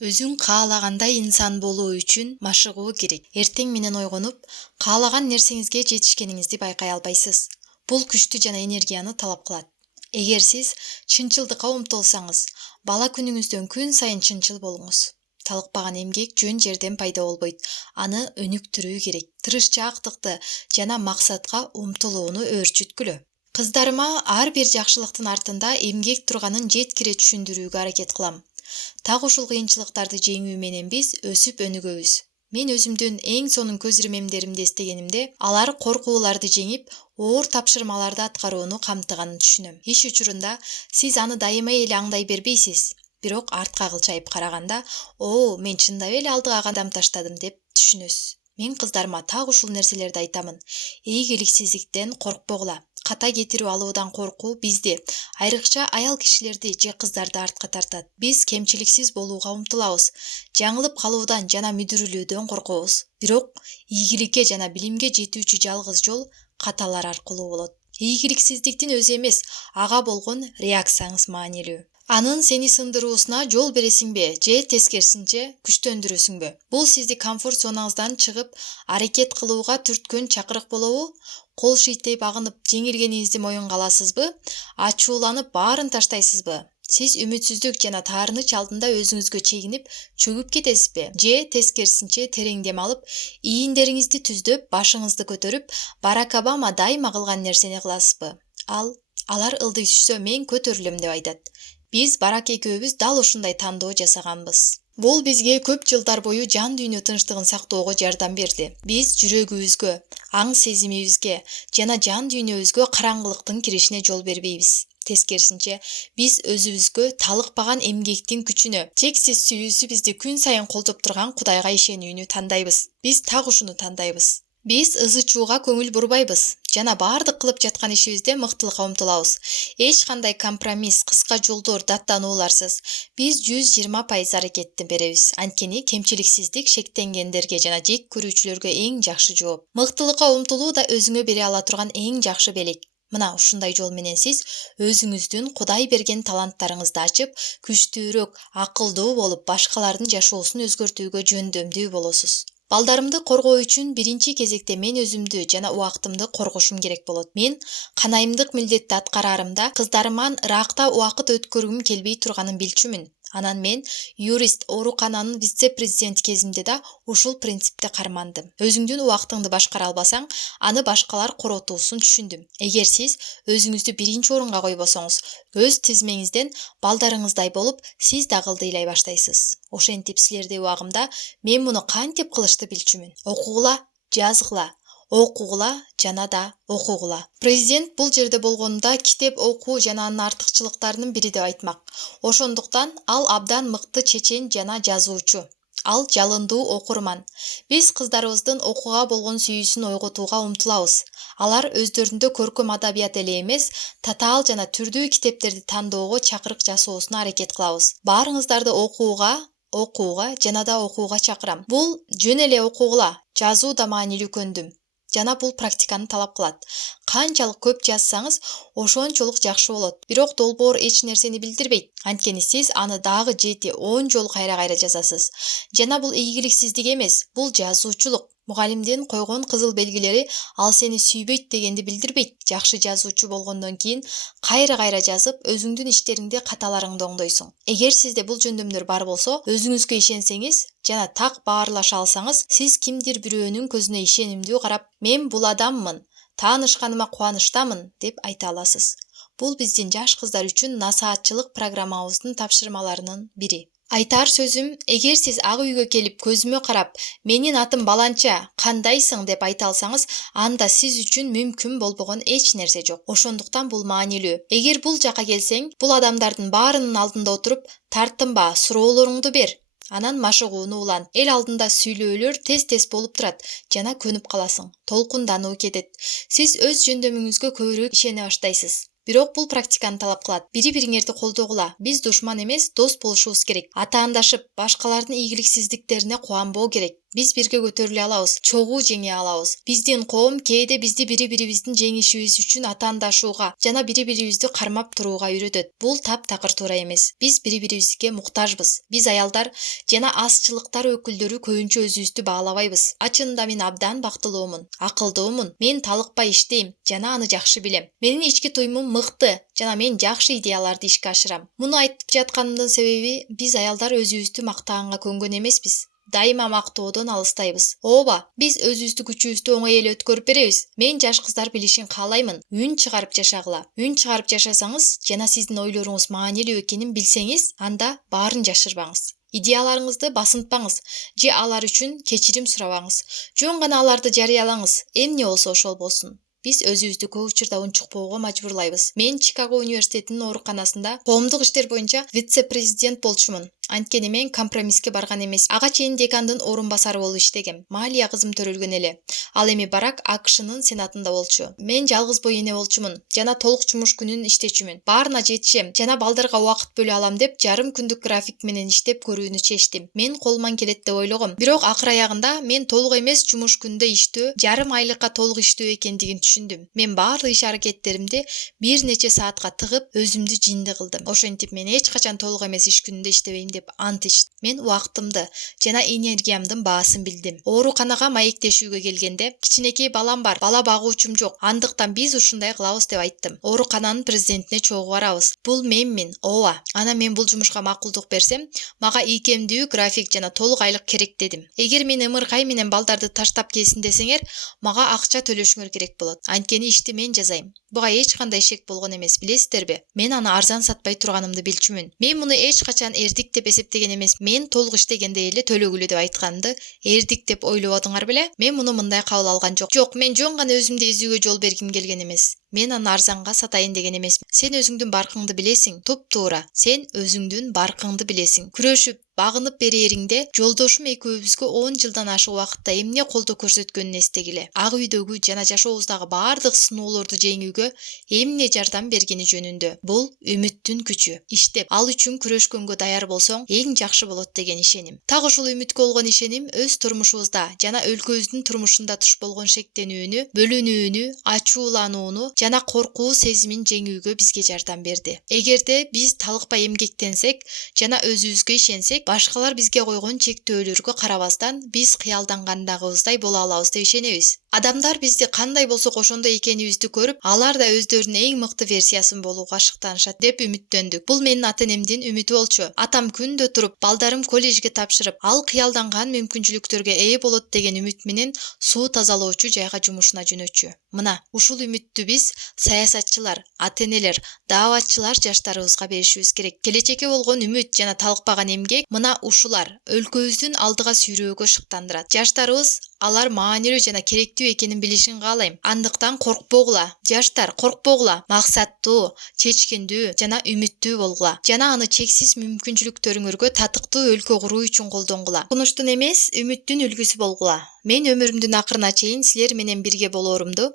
Өзүң каалагандай инсан болуу үчүн машыгуу керек. Эртең менен ойгонуп, каалаган нерсеңизге жетишкениңизди байкай албайсыз. Бул күчтүү жана энергияны талап кылат. Эгер сиз чынчылдыкка умтулсаңыз, бала күнүңүздөн күн сайын чынчыл болуңуз. Талыкпаган эмгек жөн жерден пайда болбойт. Аны өнүктүрүү керек. Тырышчаактыкты жана максатка умтулууну өөрчүткүлө. Кыздарыма ар бир жакшылыктын артында эмгек турганын жеткире түшүндүрүүгө аракет кылам. Так ушул кыйынчылыктарды жеңүү менен биз өсүп өнүгөбүз. Мен өзүмдүн эң сонун көз ирмемдеримди эстегенимде, алар коркууларды жеңип, оор тапшырмаларды аткарууну камтыганын түшүнөм. Иш учурунда сиз аны дайыма эле аңдай бербейсиз. Бирок артка кылчайып караганда, мен чындап эле алдыга кадам таштадым деп түшүнөсүз. Мен кыздарыма так ушул нерселерди айтамын. Ийгиликсиздиктен коркпогула. Ката кетирүү алуудан коркуу бизди, айрыкча аял кишилерди же кыздарды артка тартат. Биз кемчиликсиз болууга умтулабыз. Жаңылып калуудан жана мүдүрүлүүдөн коркобуз. Бирок ийгиликке жана билимге жетүүчү жалгыз жол каталар аркылуу болот. Ийгиликсиздиктин өзү эмес, ага болгон реакцияңыз маанилүү. Анын сени сындыруусуна жол бересиңби же тескерисинче күчтөндүрөсүңбү? Бул сизди комфорт зонаңыздан чыгып, аракет кылууга түрткөн чакырык болобу? Кол шийтей багынып, жеңилгениңизди моюнга аласызбы? Ачууланып, баарын таштайсызбы? Сиз үмүтсүздүк жана таарыныч алдында өзүңүзгө чегинип, чөгүп кетесизби? Же тескерисинче терең дем алып, ийиндериңизди түздөп, башыңызды көтөрүп, Барак Обама дайыма кылган нерсени кыласызбы? Алар ылдый түшсө мен көтөрүлөм деп айтат. Биз Барак экөөбүз дал ушундай тандоо жасаганбыз. Бул бизге көп жылдар бою жан дүйнө тынчтыгын сактоого жардам берди. Биз жүрөгүбүзгө, аң сезимибизге жана жан дүйнөбүзгө караңгылыктын киришине жол бербейбиз. Тескерисинче, биз өзүбүзгө талыкпаган эмгектин күчүнө, чексиз сүйүүсү бизди күн сайын колдоп турган Кудайга ишенүүнү тандайбыз. Биз так ушуну тандайбыз. Биз ызы-чууга көңүл бурбайбыз жана баардык кылып жаткан ишибизде мыктылыкка умтулабыз. Эч кандай компромисс, кыска жолдор, даттанууларсыз. Биз 120% аракетти беребиз. Анткени кемчиликсиздик шектенгендерге жана жек көрүүчүлөргө эң жакшы жооп. Мыктылыкка умтулуу да өзүңө бере ала турган эң жакшы белек. Мына ушундай жол менен сиз өзүңүздүн Кудай берген таланттарыңызды ачып, күчтүүрөөк, акылдуу болуп, башкалардын жашоосун өзгөртүүгө жөндөмдүү болосуз. Балдарымды коргоо үчүн биринчи кезекте мен өзүмдү жана убактымды коргошум керек болот. Мен канайымдык милдетти аткараарымда кыздарыман ыракта убакыт өткөргүм келбей турганын билчүмүн. Анан мен юрист оорукананын вице-президенти кезимде да ушул принципти кармандым. Өзүңдүн убактыңды башкара албасаң, аны башкалар коротуусун түшүндүм. Эгер сиз өзүңүздү биринчи орунга койбосоңуз, өз тизмеңизден балдарыңыздай болуп, сиз да кылдыйлай баштайсыз. Ошентип силердей убагымда мен муну кантип кылышты билчүмүн. Окугула, жазгыла, окугула жана да окугула. Президент бул жерде болгонунда китеп окуу жана анын артыкчылыктарынын бири деп айтмак. Ошондуктан ал абдан мыкты чечен жана жазуучу. Ал жалындуу окурман. Биз кыздарыбыздын окууга болгон сүйүүсүн ойготууга умтулабыз. Алар өздөрүндө көркөм адабият эле эмес, татаал жана түрдүү китептерди тандоого чакырык жасоосуна аракет кылабыз. Баарыңыздарды окууга жана да окууга чакырам. Бул жөн эле окугула, жазуу да маанилүү көндүм. Жана бул практиканы талап кылат. Канчалык көп жазсаңыз, ошончолук жакшы болот. Бирок долбоор эч нерсени билдирбейт. Анткени сиз аны дагы 7-10 жолу кайра-кайра жазасыз. Жана бул ийгиликсиздик эмес, бул жазуучулук. Мугалимдин койгон кызыл белгилери ал сени сүйбөйт дегенди билдирбейт. Жакшы жазуучу болгондон кийин кайра-кайра жазып, өзүңдүн иштериңди каталарыңды оңдойсуң. Эгер сизде бул жөндөмдөр бар болсо, өзүңүзгө ишенсеңиз жана так баарлаша алсаңыз, сиз кимдир бирөөнүн көзүнө ишенимдүү карап, мен бул адаммын, таанышканыма кубанычтамын деп айта аласыз. Бул биздин жаш кыздар үчүн насаатчылык программабыздын тапшырмаларынын бири. Айтар сөзүм, эгер сиз ак үйгө келип көзүмө карап, менин атым Баланча, кандайсың деп айта алсаңыз, анда сиз үчүн мүмкүн болбогон эч нерсе жок. Ошондуктан бул маанилүү. Эгер бул жака келсең, бул адамдардын баарынын алдында отуруп, тартынба, суроолоруңду бер. Анан машыгууну улан. Эл алдында сүйлөөлөр тез-тез болуп турат жана көнүп каласың. Толкундануу кетет. Сиз өз жөндөмүңүзгө көбүрөөк ишене баштайсыз. Бирок бул практиканы талап кылат. Бири-бириңерди колдогула. Биз душман эмес, дос болушубуз керек. Атаандашып, башкалардын ийгиликсиздиктерине кубанбоо керек. Биз бирге көтөрүлө алабыз, чогуу жеңе алабыз. Биздин коом кээде бизди бири-бирибиздин жеңишибиз үчүн атаандашууга жана бири-бирибизди кармап турууга үйрөтөт. Бул таптакыр туура эмес. Биз бири-бирибизге муктажбыз. Биз аялдар жана азчылыктар өкүлдөрү көбүнчө өзүбүздү баалабайбыз. Чынында мен абдан бактылуумун, акылдуумун. Мен талыкпай иштейм жана аны жакшы билем. Менин ички туюмум мыкты жана мен жакшы идеяларды ишке ашырам. Муну айтып жатканымдын себеби биз аялдар өзүбүздү мактаганга көнгөн эмеспиз. Дайыма мактоодон алыстайбыз. Ооба, биз өзүбүздү күчүбүздү оңой эле өткөрүп беребиз. Мен жаш кыздар билишин каалаймын. Үн чыгарып жашагыла. Үн чыгарып жашасаңыз жана сиздин ойлоруңуз маанилүү экенин билсеңиз, анда баарын жашырбаңыз. Идеяларыңызды басынтпаңыз же алар үчүн кечирим сурабаңыз. Жөн гана аларды жарыялаңыз. Эмне болсо ошол болсун. Биз өзүбүздү көп учурда унчукпоого мажбурлайбыз. Мен Чикаго университетинин ооруканасында коомдук иштер боюнча вице-президент болчумун. Анткени мен компромисске барган эмес. Ага чейин декандын орун басары болуп иштегем. Малия кызым төрөлгөн эле. Ал эми Барак АКШнын сенатында болчу. Мен жалгыз бой эне болчумун жана толук жумуш күнүн иштечүмүн. Баарына жетишем жана балдарга убакыт бөлө алам деп жарым күндүк график менен иштеп көрүүнү чечтим. Мен колуман келет деп ойлогом. Бирок акыр аягында мен толук эмес жумуш күндө иштөө, жарым айлыкка толук иштөө экендигин түшүндүм. Мен баардык иш аракеттеримди бир нече саатка тыгып, өзүмдү жинди кылдым. Ошентип мен эч качан толук эмес иш күнүндө иштебейм деп ант ичтим. Мен убактымды жана энергиямдын баасын билдим. Ооруканага маектешүүгө келгенде, кичинекей балам бар, бала багуучум жок. Андыктан биз ушундай кылабыз деп айттым. Оорукананын президентине чогуу барабыз. Бул менмин. Ооба. Анан мен бул жумушка макулдук берсем, мага ийкемдүү график жана толук айлык керек дедим. Эгер мен ымыркай менен балдарды таштап келсин десеңер, мага акча төлөшүңөр керек болот. Анткени ишти мен жасайм. Буга эч кандай шек болгон эмес, билесиздерби? Мен аны арзан сатпай турганымды билчүмүн. Мен муну эч качан эрдик деп эсептеген эмес. Мен толук иштегенде эле төлөгүлө деп айтканымды эрдик деп ойлободуңар беле? Мен муну мындай кабыл алган жок. Жок, мен жөн гана өзүмдү эзүүгө жол бергим келген эмес. Мен аны арзанга сатайын деген эмесмин. Сен өзүңдүн баркыңды билесиң, туп-туура. Сен өзүңдүн баркыңды билесиң. Күрөшүп, багынып берериңде жолдошум экөөбүзгө 10 жылдан ашык убакытта эмне колдоо көрсөткөнүн эстегиле. Ак үйдөгү жана жашообуздагы баардык сыноолорду жеңүүгө эмне жардам бергени жөнүндө. Бул үмүттүн күчү. Иштеп, ал үчүн күрөшкөнгө даяр болсоң, эң жакшы болот деген ишеним. Так ушул үмүткө болгон ишеним өз турмушубузда жана өлкөбүздүн турмушунда туш болгон шектенүүнү, бөлүнүүнү, ачууланууну жана коркуу сезимин жеңүүгө бизге жардам берди. Эгерде биз талыкпай эмгектенсек жана өзүбүзгө ишенсек, башкалар бизге койгон чектөөлөргө карабастан биз кыялдангандагыбыздай боло алабыз деп ишенебиз. Адамдар бизди кандай болсок ошондой экенибизди көрүп, алар да өздөрүнүн эң мыкты версиясын болууга ашыктанышат деп үмүттөндүк. Бул менин ата-энемдин үмүтү болчу. Атам күндө туруп, балдарым коллежге тапшырып, ал кыялданган мүмкүнчүлүктөргө ээ болот деген үмүт менен суу тазалоочу жайга жумушуна жөнөтчү. Мына, ушул үмүттү биз саясатчылар, ата-энелер, дааватчылар жаштарыбызга беришибиз керек. Келечекке болгон үмүт жана талыкпаган эмгек мына ушулар өлкөбүздүн алдыга сүйрөөгө шыктандырат. Жаштарыбыз алар маанилүү жана керектүү экенин билишин каалайм. Андыктан коркпогула, жаштар, коркпогула, максаттуу, чечкиндүү жана үмүттүү болгула. Жана аны чексиз мүмкүнчүлүктөрүңөргө татыктуу өлкө куруу үчүн колдонгула. Куркунучтун эмес, үмүттүн үлгүсү болгула. Мен өмүрүмдүн акырына чейин силер менен бирге болоорумду,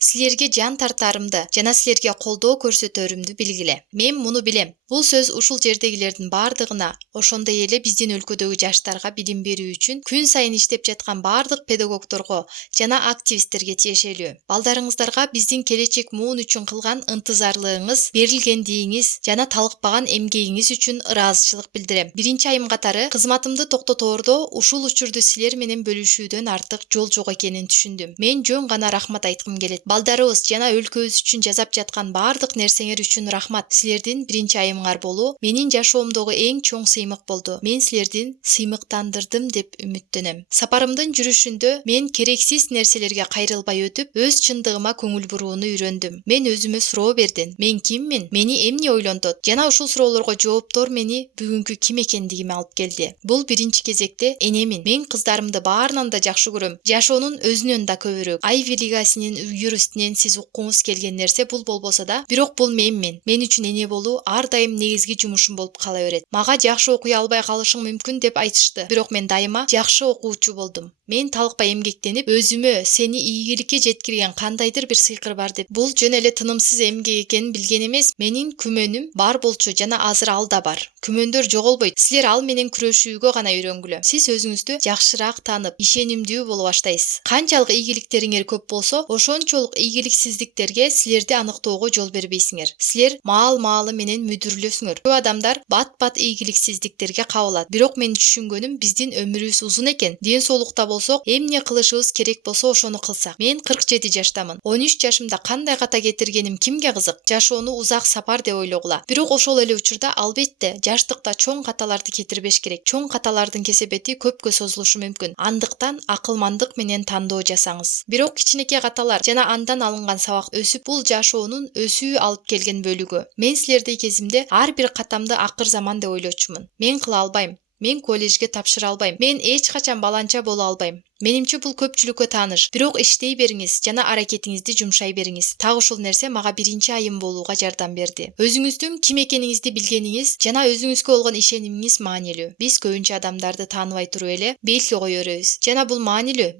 силерге жан тартаарымды жана силерге колдоо көрсөтөрүмдү билгиле. Мен муну билем. Бул сөз ушул жердегилердин бардыгына, ошондой эле биздин өлкөдөгү жаштарга билим берүү үчүн күн сайын иштеп жаткан бардык педагогдорго жана активисттерге тиешелүү. Балдарыңыздарга биздин келечек муун үчүн кылган ынтызарлыгыңыз, берилгендигиңиз жана талыкпаган эмгегиңиз үчүн ыраазычылык билдирем. Биринчи айым катары кызматымды токтотордо ушул учурду силер менен бөлүшүүдөн артык жол жок экенин түшүндүм. Мен жөн гана рахмат айткым келет. Балдарыбыз жана өлкөбүз үчүн жасап жаткан бардык нерсеңер үчүн рахмат. Силердин биринчи айымыңар болуу менин жашоомдогу эң чоң сыймык болду. Мен силердин сыймыктандырдым деп үмүттөнөм. Сапарымдын жүрүшүндө мен керексиз нерселерге кайрылбай өтүп, өз чындыгыма көңүл бурууну үйрөндүм. Мен өзүмө суроо бердим. Мен киммин? Мени эмне ойлонтот? Жана ушул суроолорго жооптор мени бүгүнкү ким экендигиме алып келди. Бул биринчи кезекте энемин. Мен кыздарымды баарынан да жакшы жакшы көрөм. Жашоонун өзүнөн да көбүрөөк. Айви Лигасынын юристинен сиз уккуңуз келген нерсе бул болбосо да, бирок бул мен үчүн эне болуу ар дайым негизги жумушум болуп кала берет. Мага жакшы окуй албай калышың мүмкүн деп айтышты, бирок мен дайыма жакшы окуучу болдум. Мен талыкпай эмгектенип, өзүмө сени ийгиликке жеткирген кандайдыр бир сыйкыр бар деп. Бул жөн эле тынымсыз эмгек экенин билген эмес. Менин күмөнүм бар болчу жана азыр ал да бар. Күмөндөр жоголбойт. Силер ал менен күрөшүүгө гана үйрөнгүлө. Сиз өзүңүздү жакшыраак таанып, ишенимдүү боло баштайсыз. Канчалык ийгиликтериңер көп болсо, ошончолук ийгиликсиздиктерге силерди аныктоого жол бербейсиңер. Силер маал-маалы менен мүдүрүлөсүңөр. Көп адамдар бат-бат ийгиликсиздиктерге кабылат. Бирок мен түшүнгөнүм биздин өмүрүбүз узун экен. Ден соолукта болсок, эмне кылышыбыз керек болсо ошону кылсак. Мен 47 жаштамын. 13 жашымда кандай ката кетиргеним кимге кызык? Жашоону узак сапар деп ойлогула. Бирок ошол эле учурда албетте жаштыкта чоң каталарды кетирбеш керек. Чоң каталардын кесепети көпкө созулушу мүмкүн. Андыктан акылмандык менен тандоо жасаңыз. Бирок кичинекей каталар жана андан алынган сабак өсүп, бул жашоонун өсүү алып келген бөлүгү. Мен силердей кезимде ар бир катамды акыр заман деп ойлочумун. Мен кыла албайм. Мен коллежге тапшыра албайм. Мен эч качан баланча боло албайм. Менимче бул көпчүлүккө тааныш. Бирок иштей бериңиз жана аракетиңизди жумшай бериңиз. Так ушул нерсе мага биринчи айым болууга жардам берди. Өзүңүздүн ким экениңизди билгениңиз жана өзүңүзгө болгон ишенимиңиз маанилүү. Биз көбүнчө адамдарды тааныбай туруп эле белги кое беребиз. Жана бул маанилүү.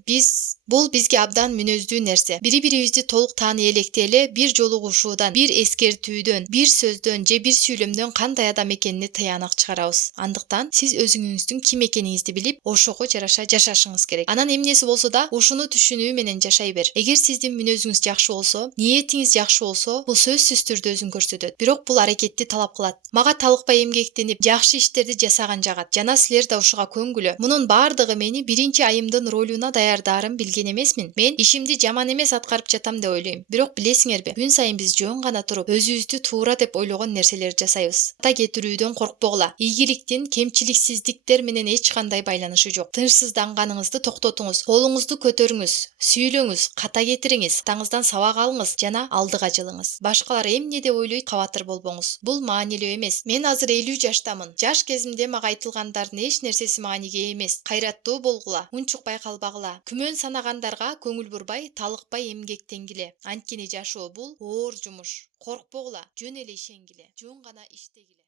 Бул бизге абдан мүнөздүү нерсе. Бири-бирибизди толук тааный электе эле бир жолугушуудан, бир эскертүүдөн, бир сөздөн же бир сүйлөмдөн кандай адам экенини тыянак чыгарабыз. Андыктан сиз өзүңүздүн ким экениңизди билип, ошого жараша жашашыңыз керек. Анан эмнеси болсо да ушуну түшүнүү менен жашай бер. Эгер сиздин мүнөзүңүз жакшы болсо, ниетиңиз жакшы болсо, бул сөзсүз түрдө өзүн көрсөтөт. Бирок бул аракетти талап кылат. Мага талыкпай эмгектенип, жакшы иштерди жасаган жагат. Жана силер да ушуга көнгүлө. Мунун баардыгы мени биринчи айымдын ролуна даярдаарын билген эмесмин. Мен ишимди жаман эмес аткарып жатам деп ойлойм. Бирок билесиңерби, күн сайын биз жөн гана туруп, өзүбүздү туура деп ойлогон нерселерди жасайбыз. Ката кетирүүдөн коркпогула. Ийгиликтин кемчиликсиздиктер менен эч кандай байланышы жок. Тынчсызданганыңызды токтотуңуз, колуңузду көтөрүңүз, сүйлөңүз, ката кетириңиз, катаңыздан сабак алыңыз жана алдыга жылыңыз. Башкалар эмне деп ойлойт, кабатыр болбоңуз. Бул маанилүү эмес. Мен азыр 50 жаштамын. Жаш кезимде мага айтылгандардын эч нерсеси мааниге эмес. Кайраттуу болгула, унчукпай калбагыла. Күмөн санагандарга көңүл бурбай, талыкпай эмгектенгиле. Анткени жашоо бул оор жумуш. Коркпогула, жөн эле ишенгиле, жөн гана иштегиле.